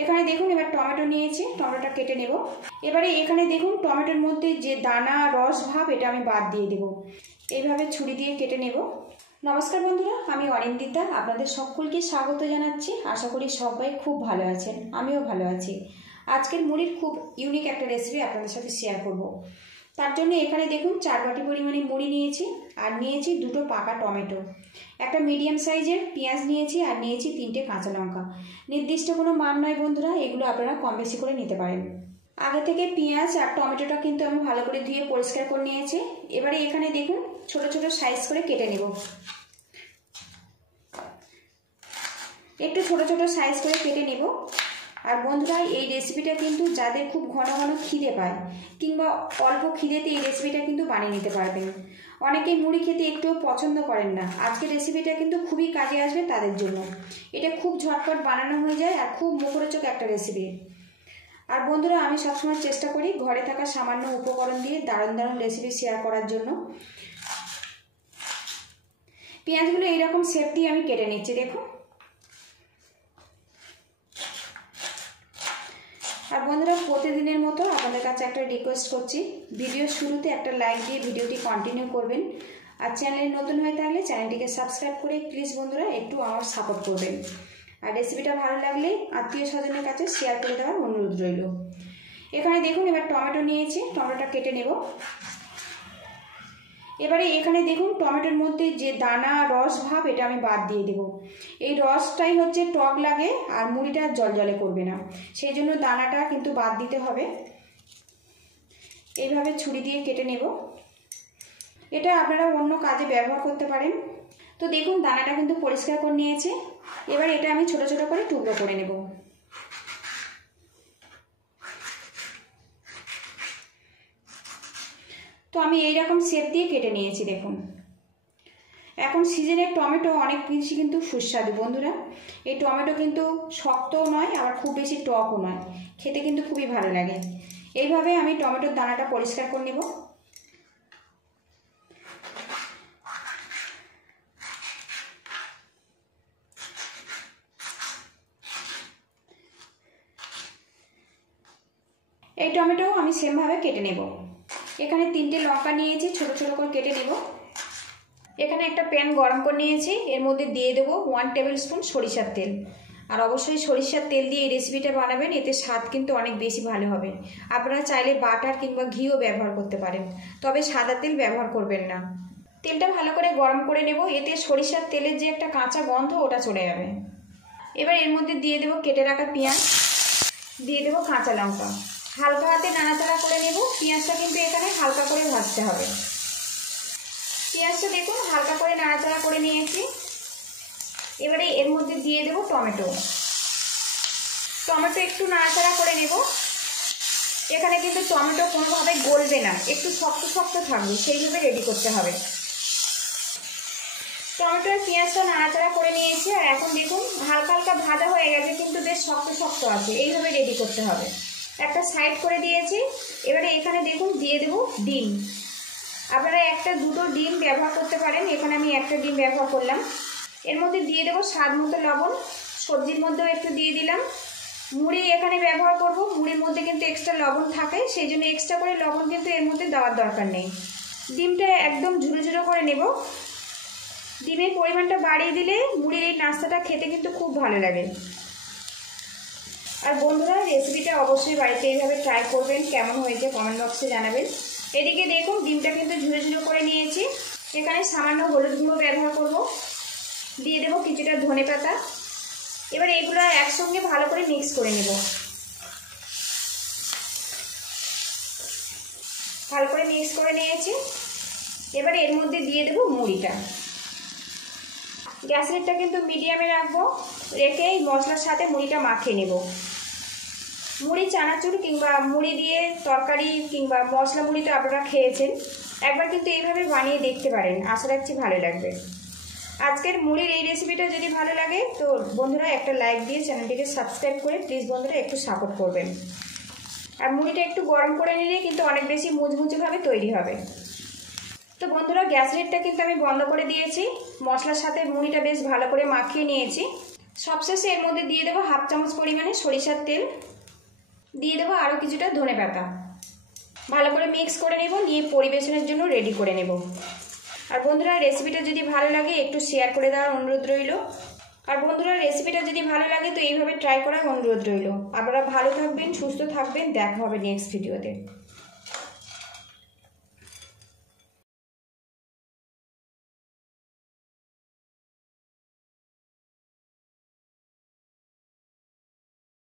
এখানে দেখুন এবার টমেটো নিয়েছি, টমেটোটা কেটে নেব। এবারে এখানে দেখুন টমেটোর মধ্যে যে দানা রস ভাব এটা আমি বাদ দিয়ে দেব। এইভাবে ছুরি দিয়ে কেটে নেব। নমস্কার বন্ধুরা, আমি অনিন্দিতা, আপনাদের সকলকে স্বাগত জানাচ্ছি। আশা করি সবাই খুব ভালো আছেন, আমিও ভালো আছি। আজকের মুড়ির খুব ইউনিক একটা রেসিপি আপনাদের সাথে শেয়ার করব। তার জন্য এখানে দেখুন 4 বাটি পরিমাণে মুড়ি নিয়েছি, আর নিয়েছি 2টো পাকা টমেটো, একটা মিডিয়াম সাইজের পেঁয়াজ নিয়েছি, আর নিয়েছি 3টে কাঁচা লঙ্কা। নির্দিষ্ট কোনো মান নয় বন্ধুরা, এগুলো আপনারা কম বেশি করে নিতে পারেন। আগে থেকে পেঁয়াজ আর টমেটোটা কিন্তু আমি ভালো করে ধুয়ে পরিষ্কার করে নিয়েছি। এবারে এখানে দেখুন ছোট ছোট সাইজ করে কেটে নেব। একটু ছোট ছোট সাইজ করে কেটে নেব। আর বন্ধুরা, এই রেসিপিটা কিন্তু যাদের খুব ঘন ঘন খিদে পায় কিংবা অল্প খিদেতে এই রেসিপিটা কিন্তু বানিয়ে নিতে পারবেন। অনেকেই মুড়ি খেতে একটুও পছন্দ করেন না, আজকের রেসিপিটা কিন্তু খুবই কাজে আসবে তাদের জন্য। এটা খুব ঝটপট বানানো হয়ে যায় আর খুব মুখরোচক একটা রেসিপি। আর বন্ধুরা, আমি সবসময় চেষ্টা করি ঘরে থাকা সামান্য উপকরণ দিয়ে দারুণ দারুণ রেসিপি শেয়ার করার জন্য। পেঁয়াজগুলো এইরকম শেপ দিয়ে আমি কেটে নিচ্ছি, দেখুন। আর বন্ধুরা, প্রতিদিনের মতো আপনাদের কাছে একটা রিকোয়েস্ট করছি, ভিডিওর শুরুতে একটা লাইক দিয়ে ভিডিওটি কন্টিনিউ করবেন। আর চ্যানেলে নতুন হয়ে থাকলে চ্যানেলটিকে সাবস্ক্রাইব করে প্লিজ বন্ধুরা একটু আমার সাপোর্ট করবেন। আর রেসিপিটা ভালো লাগলে আত্মীয় স্বজনের কাছে শেয়ার করে দেওয়ার অনুরোধ রইল। এখানে দেখুন এবার টমেটো নিয়েছি, টমেটোটা কেটে নেব। এবারে এখানে দেখুন টমেটোর মধ্যে যে দানা রস ভাব এটা আমি বাদ দিয়ে দেব। এই রসটাই হচ্ছে টক লাগে আর মুড়িটা জলজলে করবে না, সেই জন্য দানাটা কিন্তু বাদ দিতে হবে। এইভাবে ছুরি দিয়ে কেটে নেব। এটা আপনারা অন্য কাজে ব্যবহার করতে পারেন। তো দেখুন দানাটা কিন্তু পরিষ্কার করে নিয়েছে। এবার এটা আমি ছোট ছোট করে টুকরো করে নেব। তো আমি এইরকম শেপ দিয়ে কেটে নিয়েছি, দেখুন। এখন সিজনের টমেটো অনেক বেশি কিন্তু সুস্বাদু বন্ধুরা। এই টমেটো কিন্তু শক্তও নয় আবার খুব বেশি টকও নয়, খেতে কিন্তু খুবই ভালো লাগে। এইভাবে আমি টমেটোর দানাটা পরিষ্কার করে নেব। এই টমেটোও আমি সেমভাবে কেটে নেব। এখানে 3টে লঙ্কা নিয়েছি, ছোট ছোট করে কেটে নেব। এখানে একটা প্যান গরম করে নিয়েছি, এর মধ্যে দিয়ে দেবো 1 টেবিল স্পুন সরিষার তেল। আর অবশ্যই সরিষার তেল দিয়ে এই রেসিপিটা বানাবেন, এতে স্বাদ কিন্তু অনেক বেশি ভালো হবে। আপনারা চাইলে বাটার কিংবা ঘিও ব্যবহার করতে পারেন, তবে সাদা তেল ব্যবহার করবেন না। তেলটা ভালো করে গরম করে নেব, এতে সরিষার তেলের যে একটা কাঁচা গন্ধ ওটা চলে যাবে। এবার এর মধ্যে দিয়ে দেবো কেটে রাখা পেঁয়াজ, দিয়ে দেবো কাঁচা লঙ্কা। হালকা হাতে নাড়াচাড়া করে নেব। পেঁয়াজটা কিন্তু এখানে হালকা করে ভাজতে হবে। পেঁয়াজটা দেখুন হালকা করে নাড়াচাড়া করে নিয়েছি। এবারে এর মধ্যে দিয়ে দেব টমেটো। টমেটো একটু নাড়াচাড়া করে নেব। এখানে কিন্তু টমেটো কোনোভাবে গলবে না, একটু শক্ত শক্ত থাকবে, সেইভাবে রেডি করতে হবে। টমেটো আর পেঁয়াজটা নাড়াচাড়া করে নিয়েছি। আর এখন দেখুন হালকা হালকা ভাজা হয়ে গেছে, কিন্তু বেশ শক্ত শক্ত আছে, এইভাবে রেডি করতে হবে। একটা সাইড করে দিয়েছি। এবারে এখানে দেখুন দিয়ে দেব ডিম। আপনারা 1-2টো ডিম ব্যবহার করতে পারেন, এখানে আমি একটা ডিম ব্যবহার করলাম। এর মধ্যে দিয়ে দেবো স্বাদ মতো লবণ, সবজির মধ্যেও একটু দিয়ে দিলাম। মুড়ি এখানে ব্যবহার করব, মুড়ির মধ্যে কিন্তু এক্সট্রা লবণ থাকে, সেই জন্য এক্সট্রা করে লবণ কিন্তু এর মধ্যে দেওয়ার দরকার নেই। ডিমটা একদম ঝুরো ঝুরো করে নেব। ডিমের পরিমাণটা বাড়িয়ে দিলে মুড়ির এই নাস্তাটা খেতে কিন্তু খুব ভালো লাগে। আর বন্ধুরা, রেসিপিটা অবশ্যই বাড়িতে এইভাবে ট্রাই করবেন, কেমন হয়েছে কমেন্ট বক্সে জানাবেন। এদিকে দেখুন ডিমটা কিন্তু ঝুরো ঝুরো করে নিয়েছি। এখানে সামান্য হলুদ গুঁড়ো ব্যবহার করব, দিয়ে দেবো কিছুটা ধনেপাতা। এবার এগুলো একসঙ্গে ভালো করে মিক্স করে নেব। ভালো করে মিক্স করে নিয়েছি। এবার এর মধ্যে দিয়ে দেবো মুড়িটা। গ্যাসেরটা কিন্তু মিডিয়ামে রাখবো, রেখে এই মশলার সাথে মুড়িটা মাখিয়ে নেব। মুড়ি চানাচুর কিংবা মুড়ি দিয়ে তরকারি কিংবা মশলা মুড়ি তো আপনারা খেয়েছেন, একবার কিন্তু এইভাবে বানিয়ে দেখতে পারেন, আশা রাখছি ভালো লাগবে। আজকের মুড়ির এই রেসিপিটা যদি ভালো লাগে তো বন্ধুরা একটা লাইক দিয়ে চ্যানেলটিকে সাবস্ক্রাইব করে প্লিজ বন্ধুরা একটু সাপোর্ট করবেন। আর মুড়িটা একটু গরম করে নিলে কিন্তু অনেক বেশি মুচমুচেভাবে তৈরি হবে। তো বন্ধুরা, গ্যাস রেটটা কিন্তু আমি বন্ধ করে দিয়েছি। মশলার সাথে মুড়িটা বেশ ভালো করে মাখিয়ে নিয়েছি। সবশেষে এর মধ্যে দিয়ে দেবো হাফ চামচ পরিমাণে সরিষার তেল, দিয়ে দেবো আরও কিছুটা ধনেপাতা। ভালো করে মিক্স করে নেব, নিয়ে পরিবেশনের জন্য রেডি করে নেব। আর বন্ধুরা রেসিপিটা যদি ভালো লাগে একটু শেয়ার করে দেওয়ার অনুরোধ রইল। আর বন্ধুরা রেসিপিটা যদি ভালো লাগে তো এইভাবে ট্রাই করার অনুরোধ রইল। আপনারা ভালো থাকবেন, সুস্থ থাকবেন, দেখা হবে নেক্সট ভিডিওতে।